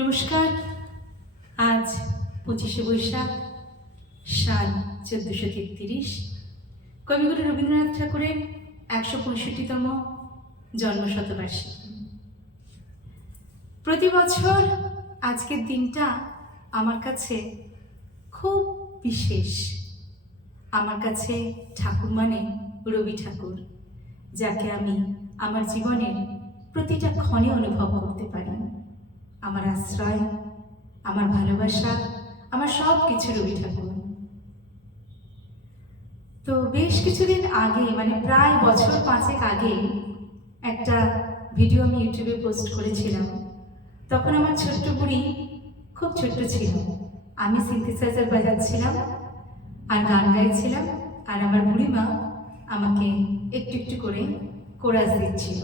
নমস্কার। আজ 25শে বৈশাখ, সাল 1433, কবিগুরু রবীন্দ্রনাথ ঠাকুরের 165তম জন্মশতবার্ষিকী। প্রতি বছর আজকের দিনটা আমার কাছে খুব বিশেষ। আমার কাছে ঠাকুর মানে রবি ঠাকুর, যাকে আমি আমার জীবনের প্রতিটা ক্ষণে অনুভব করতে পারি। আমার আশ্রয়, আমার ভালোবাসা, আমার সব কিছু রবি ঠাকুর। তো বেশ কিছুদিন আগে, মানে প্রায় বছর 5 আগে, একটা ভিডিও আমি ইউটিউবে পোস্ট করেছিলাম। তখন আমার ছোট্ট বুড়ি খুব ছোট্ট ছিল। আমি সিনথেসাইজার বাজাচ্ছিলাম আর গান গাইছিলাম, আর আমার বুড়িমা আমাকে একটু একটু করে কোরাস দিচ্ছিল,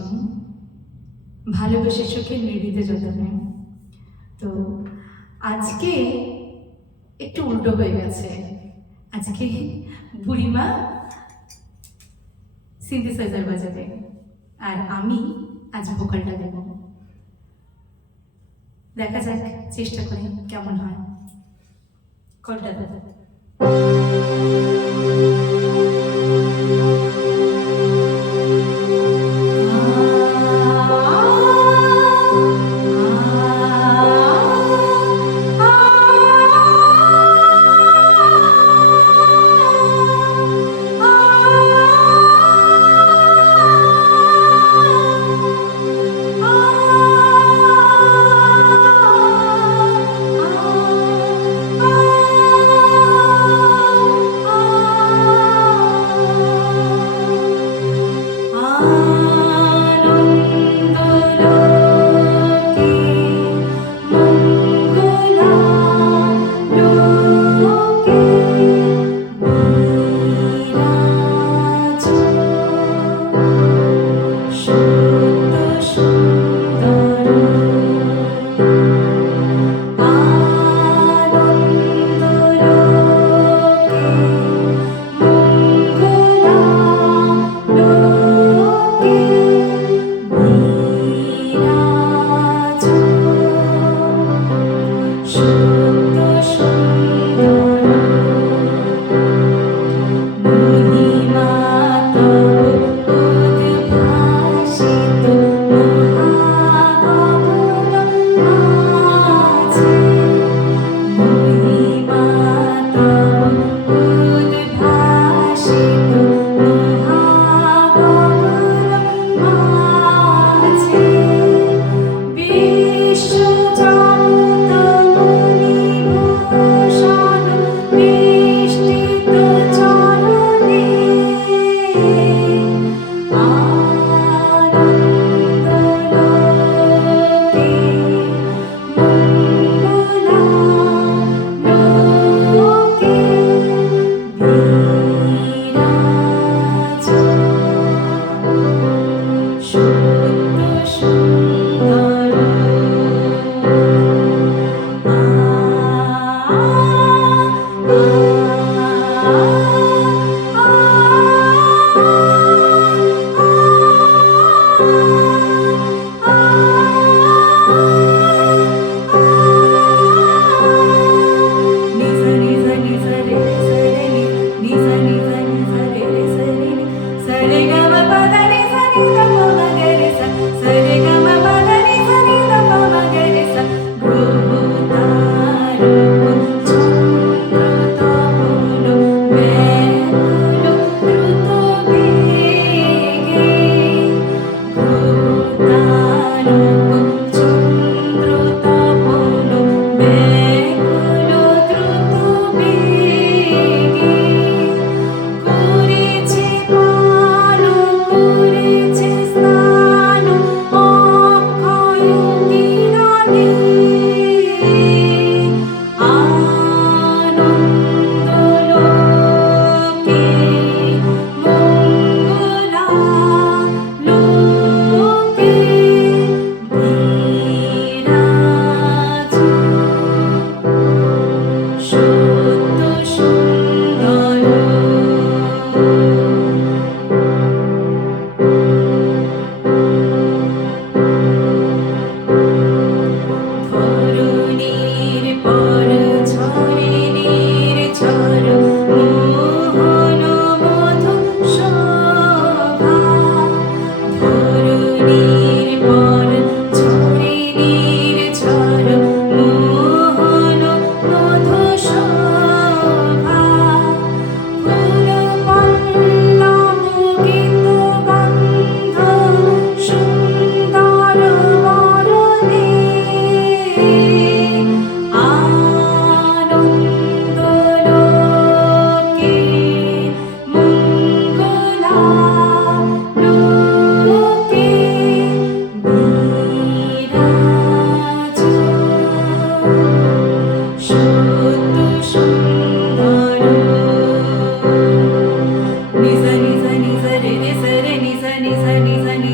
ভালোবেসে চোখে নির্বিত যতনে। তো আজকে একটু উল্টো হয়ে গেছে। আজকে বুড়িমা সিনথেসাইজার বাজাবে আর আমি আজ ভোকালটা দেব। দেখা যাক চেষ্টা করে কেমন হয়। কলটা দেব।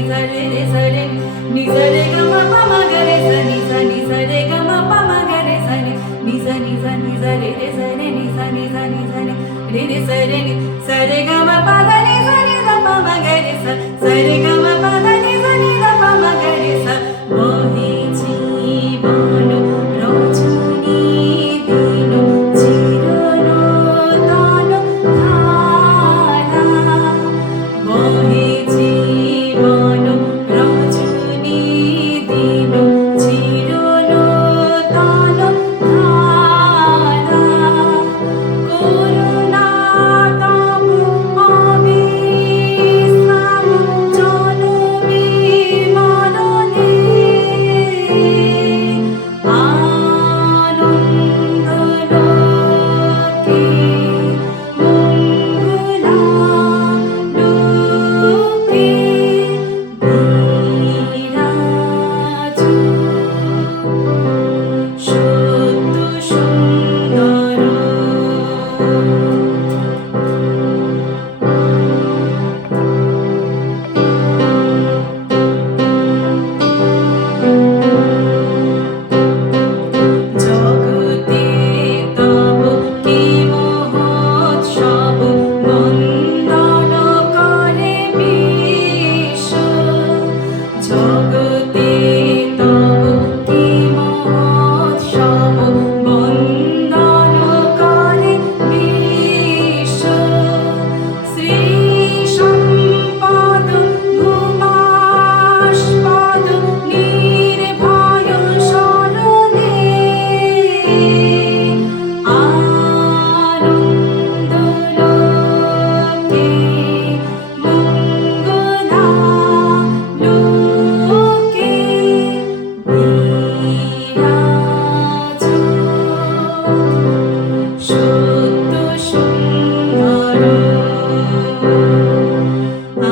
sa re re sa re ni sa re ga ma pa ma ga re sa ni sa re ga ma pa ma ga re sa ni sa re re sa re ni sa re re sa re ni sa re ga ma pa da ni da pa ma ga re sa re ga ma pa da ni da pa ma ga re sa বহে জীবন রজনী দিন চিরনূতন ধারা বহে জীবন রজনী দিন চিরনূতন ধারা করুণা তব অবিশ্রাম জনমে মরণে আনন্দ লোকে মঙ্গলা লোকে বিরাজ সত্য সুন্দর জগতে তব কি মহোৎসব বন্দন করে বিশ্ব জগতে তব কি মহোৎসব বন্দন করে বিশ্ব শ্রী সম্পদ ভূমাস্পদ নির্ভয় শরণে আনন্দ লোকে মঙ্গলা লোকে বিরাজ সত্য সুন্দর আ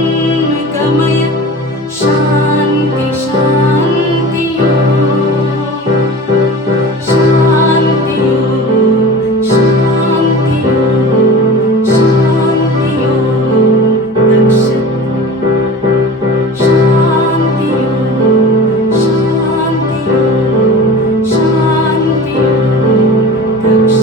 मृत्युर्मामृतमय शान्ति शान्ति शान्ति शान्ति शान्ति दक्ष शान्ति शान्ति शान्ति दक्ष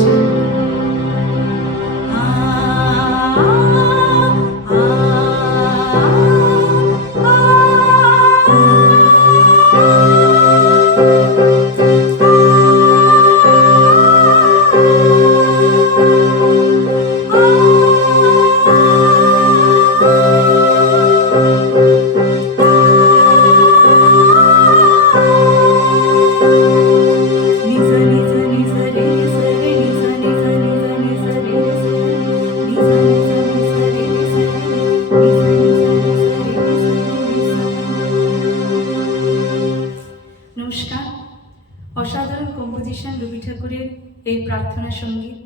নমস্কার। অসাধারণ কম্পোজিশন রবি ঠাকুরের এই প্রার্থনা সঙ্গীত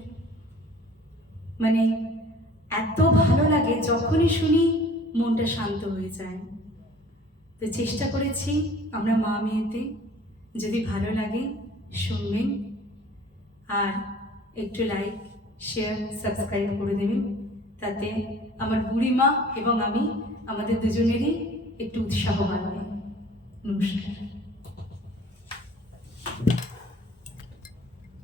মানে এত ভালো লাগে, যখনই শুনি মনটা শান্ত হয়ে যায়। তো চেষ্টা করেছি আমরা মা মেয়েতে, যদি ভালো লাগে শুনবেন আর একটু লাইক শেয়ার সাবস্ক্রাইব করে দেবেন, তাতে আমার বুড়িমা এবং আমি আমাদের দুজনেরই একটু উৎসাহ বাড়বে। নমস্কার।